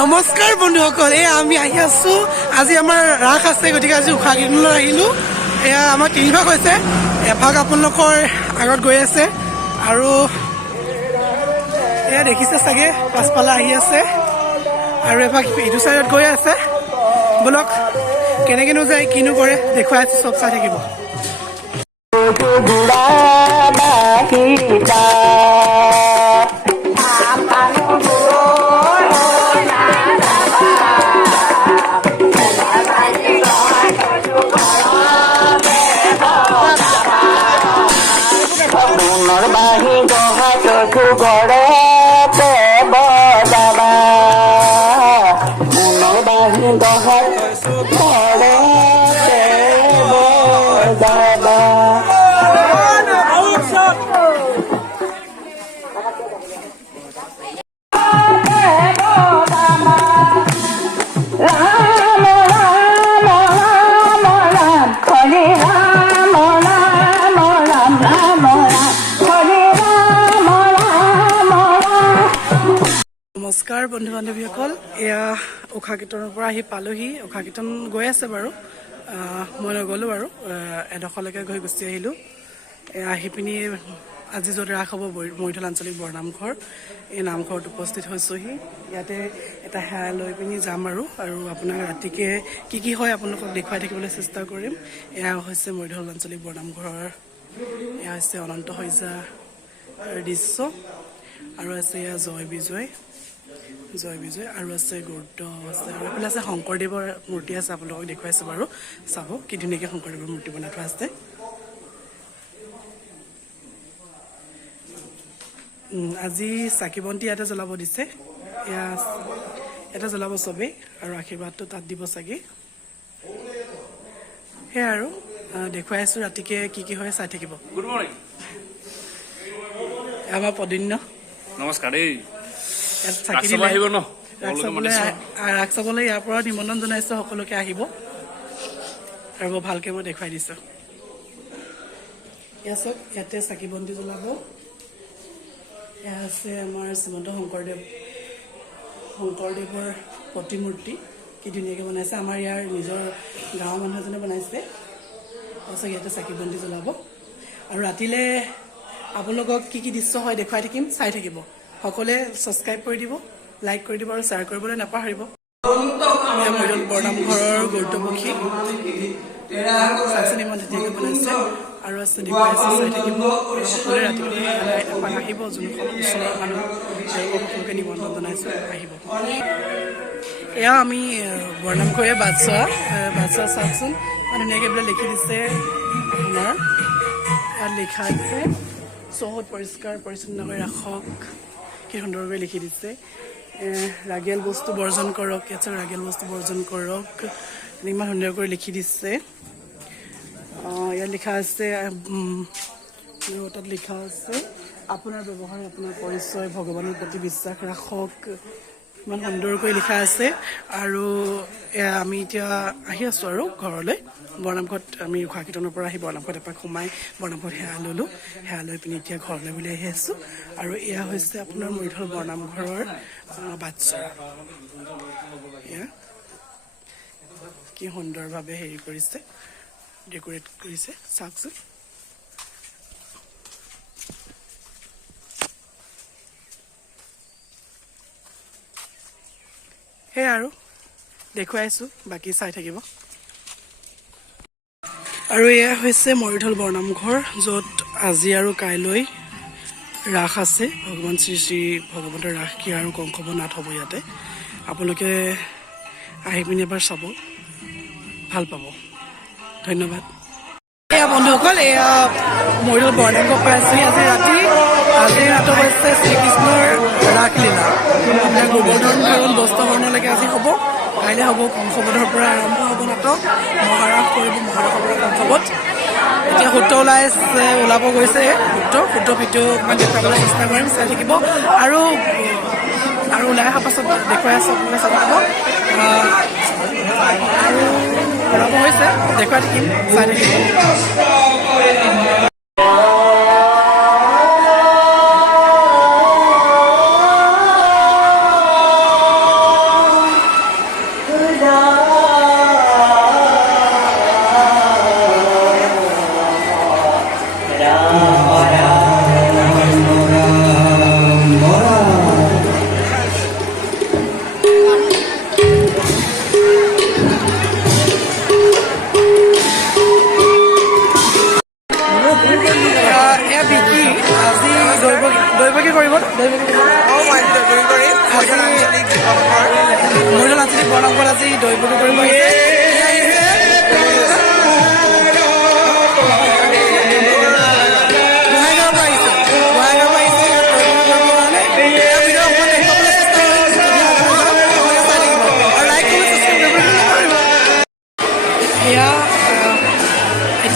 নমস্কাৰ বন্ধুসকল, আমি আহি আছো। আজি আমাৰ ৰাস আছে, গতিকে আজি উষা কেইদিনলৈ আহিলোঁ। এয়া আমাৰ তিনিভাগ হৈছে, এভাগ আপোনালোকৰ আগত গৈ আছে আৰু এয়া দেখিছে চাগে পাছফালে আহি আছে, আৰু এভাগ ইটো চাইডত গৈ আছে। বলক কেনেকেনো যায়, কিনো কৰে দেখুৱাই আছো, চব চাই থাকিব। নমস্কাৰ বন্ধু বান্ধৱীসকল, এয়া উষা কীৰ্তনৰ পৰা আহি পালোহি। উষা কীৰ্তন গৈ আছে বাৰু, মই নগ'লোঁ বাৰু, এডোখৰলৈকে গৈ গুচি আহিলোঁ। আহি পিনি আজি য'ত ৰাস হ'ব মৰিধল আঞ্চলিক বৰনামঘৰ, এই নামঘৰত উপস্থিত হৈছোহি। ইয়াতে এটা সেৱা লৈ পিনি যাম আৰু আপোনাক ৰাতিকে কি হয় আপোনালোকক দেখুৱাই থাকিবলৈ চেষ্টা কৰিম। এয়া হৈছে মৰিধল আঞ্চলিক বৰনামঘৰৰ, এয়া হৈছে অনন্ত শয্যাৰ দৃশ্য, আৰু আছে এয়া জয় বিজয় আৰু আছে গুৰুত্ব আছে, আৰু এইফালে আছে শংকৰদেৱৰ মূৰ্তি আছে, আপোনালোকক দেখুৱাইছোঁ বাৰু। চাব কি ধুনীয়াকৈ শংকৰদেৱৰ মূৰ্তি বনাই থোৱা আছে। আজি চাকি বন্তি ইয়াতে জ্বলাব দিছে, ইয়াতে জ্বলাব চবেই, আৰু আশীৰ্বাদটো তাত দিব চাগে। সেয়াই আৰু দেখুৱাই আছোঁ, ৰাতিকে কি হয় চাই থাকিব। Good morning. আমাৰ পদিন্য নমস্কাৰ দেই। ৰাস চাবলৈ ইয়াৰ পৰা নিমন্ত্ৰণ জনাইছোঁ, সকলোকে আহিব আৰু বৰ ভালকৈ মই দেখুৱাই দিছোঁ। এয়া চব ইয়াতে চাকি বন্তি জ্বলাব। এয়া আছে আমাৰ শ্ৰীমন্ত শংকৰদেৱৰ প্ৰতিমূৰ্তি, কি ধুনীয়াকৈ বনাইছে। আমাৰ ইয়াৰ নিজৰ গাঁৱৰ মানুহ এজনে বনাইছে। তাৰপিছত ইয়াতে চাকি বন্তি জ্বলাব, আৰু ৰাতিলৈ আপোনালোকক কি দৃশ্য হয় দেখুৱাই থাকিম, চাই থাকিব। সকলোৱে ছাবস্ক্ৰাইব কৰি দিব, লাইক কৰি দিব, আৰু শ্বেয়াৰ কৰিবলৈ নাপাহৰিব। মৰিধল বৰনামঘৰৰ গুৰুত্বপক্ষী চাচনি ইমান ধুনীয়াকৈ বনাইছে, আৰু আছে দেখুৱাইছে, চাই থাকিব। সকলোৱে ৰাতিপুৱা এপাক আহিব, যোনসকল ওচৰৰ মানুহ তেওঁলোকক সকলোকে নিমন্ত্ৰণ জনাইছোঁ, আহিব। এয়া আমি বৰনামঘৰে বাটচোৱা চাওকচোন, ধুনীয়াকৈ বোলে লিখি দিছে আপোনাৰ। ইয়াত লিখা আছে চৌহদ পৰিষ্কাৰ পৰিচ্ছন্ন কৰি ৰাখক, কি সুন্দৰকৈ লিখি দিছে। ৰাগিয়াল বস্তু বৰ্জন কৰক, ইয়াত ৰাগিয়াল বস্তু বৰ্জন কৰক, ইমান সুন্দৰকৈ লিখি দিছে। ইয়াত লিখা আছে, তাত লিখা আছে আপোনাৰ ব্যৱহাৰ আপোনাৰ পৰিচয়, ভগৱানৰ প্ৰতি বিশ্বাস ৰাখক, ইমান সুন্দৰকৈ লিখা আছে। আৰু আমি এতিয়া আহি আছোঁ আৰু ঘৰলৈ। বৰনামঘৰত আমি উষা কীৰ্তনৰ পৰা আহি বৰনামঘৰত এপাক সোমাই বৰনামঘৰত সেৱা ল'লোঁ। সেৱা লৈ পিনি এতিয়া ঘৰলৈ বুলি আহি আছোঁ। আৰু এয়া হৈছে আপোনাৰ মৰিধল বৰনামঘৰৰ বাটচৰা। এয়া কি সুন্দৰভাৱে হেৰি কৰিছে, ডেক'ৰেট কৰিছে, চাওকচোন। সেয়াই আৰু দেখুৱাইছোঁ, বাকী চাই থাকিব। আৰু এয়া হৈছে মৰিধল বৰনামঘৰ, য'ত আজি আৰু কাইলৈ ৰাস আছে। ভগৱান শ্ৰী শ্ৰী ভগৱন্তৰ ৰাস ক্ৰীড়া আৰু কংসৱ নাট হ'ব ইয়াতে। আপোনালোকে আহি পিনি এবাৰ চাব, ভাল পাব। ধন্যবাদ। এয়া বন্ধুসকল, এয়া মৰিধল বৰনামঘৰ পৰা আজি আজিৰ নাটক হৈছে শ্ৰীকৃষ্ণৰ ৰাসলীলা। আপোনাৰ গোবৰ্ধন ধৰণ বস্ত্ৰহৰণলৈকে আজি হ'ব, কাইলৈ হ'ব কংসবধৰ পৰা আৰম্ভ হ'ব নাটক। মহাৰাস কৰিব, মহাৰাসৰ পৰা কংসবধ। এতিয়া সূত্ৰ ওলাব গৈছে, সূত্ৰ ভিডিঅ' অকণমান দেখুৱাবলৈ চেষ্টা কৰিম, চাই থাকিব। আৰু ওলাই অহাৰ পাছত দেখুৱাই আছোঁ, আপোনালোকে চাই থাকিব। আৰু ওলাব হৈছে, দেখুৱাই থাকিম, চাই থাকিব।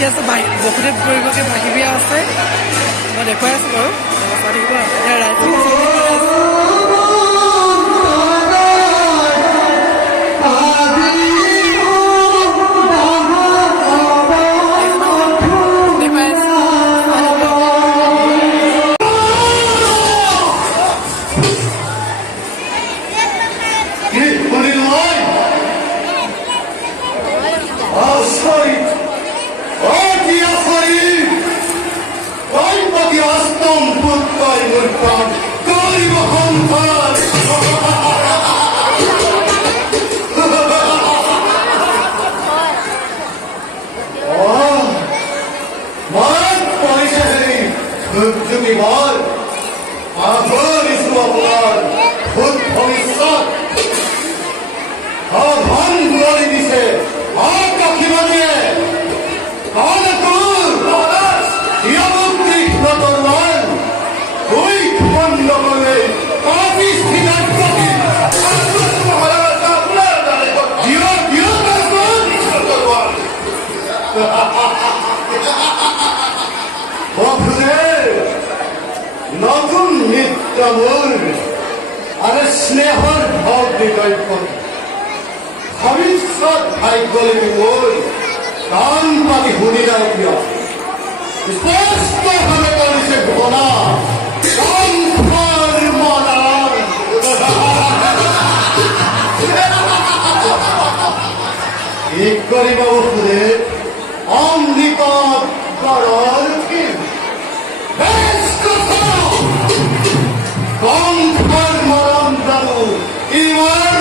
দেখি আছোঁ বসুদেৱ পৰিৱেশে বাঁহী বিয়া আছে মই দেখুৱাই আছোঁ বাৰু চাই থাকিব এতিয়া ৰাইজে নতুন নৃত্য মোৰ আৰু স্নেহৰ ভাৱ বিকল্পন ভৱিষ্যত ভাগ্যলৈ মোৰ কাণ পাতি শুনিলা কিয় স্পষ্টভাৱে কৰিছে ঘোষণা কণ্ঠৰ মদান কি কৰিব খোজে অমৃত গড়ৰ কণ্ঠৰ মৰম জানো ইমান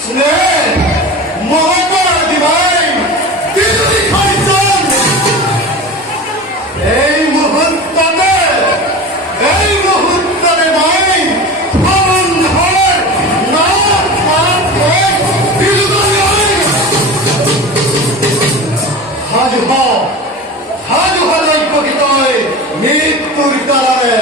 স্নেহ মমতাৰ দিবাই এই মুহূৰ্ততে মই সম্বন্ধৰ সাজু উপকৃত হৈ মৃত্যুৰ কাৰণে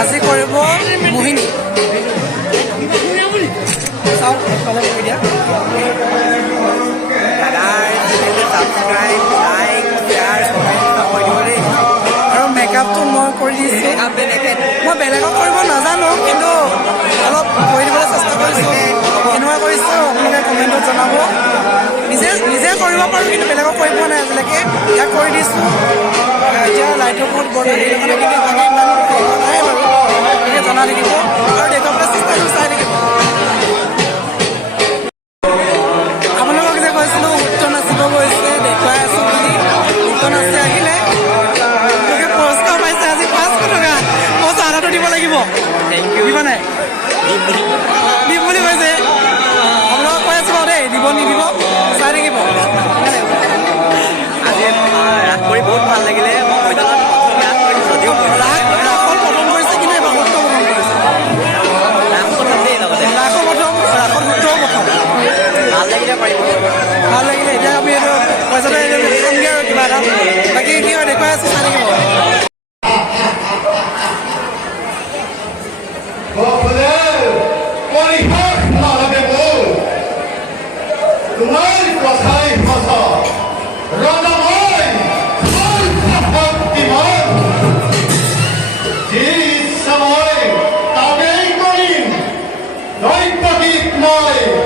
আজি কৰিব মোহিনী চাওক ফালে কৰি দিয়া আৰু মেকআপটো মই কৰি দিছোঁ মই বেলেগক কৰিব নাজানো কিন্তু অলপ কৰি দিবলৈ চেষ্টা কৰিছোঁ কেনেকুৱা কৰিছোঁ আপোনালোকে কমেণ্টত জনাব নিজে কৰিব পাৰোঁ কিন্তু বেলেগক কৰি পোৱা নাই আজিলৈকে ইয়াক কৰি দিছোঁ এতিয়া লাইটৰ বহুত বৰ কিন্তু ইমান নাই বাৰু গতিকে জনা থাকিব আৰু দেখুৱাবলৈ চেষ্টা কৰি চাই থাকিব আপোনালোকক যে কৈছিলোঁ উত্তৰ নাচিব গৈছে দেখুৱাই আছোঁ বুলি উত্তৰ নাচি আহিলে তেওঁলোকে পুৰস্কাৰ পাইছে আজি 500 টকা মই চাহাটো দিব লাগিব দিব নাই দিম বুলি কৈছে আপোনালোকক কৈ আছোঁ বাৰু দেই দিব নিদিব চাই থাকিব আজি ৰাস কৰি বহুত ভাল লাগিলে ভাল লাগিলে এতিয়া আমি এইটো পইচাটো খামগৈ আৰু কিবা এটা বাকী কি হয় দেখুৱাই আছোঁ চাই থাকিব তোমাৰ কথাই কথা ৰজাময় শক্তিমান যি ইচ্ছা মই তাকেই কৰিম নৈপতিক মই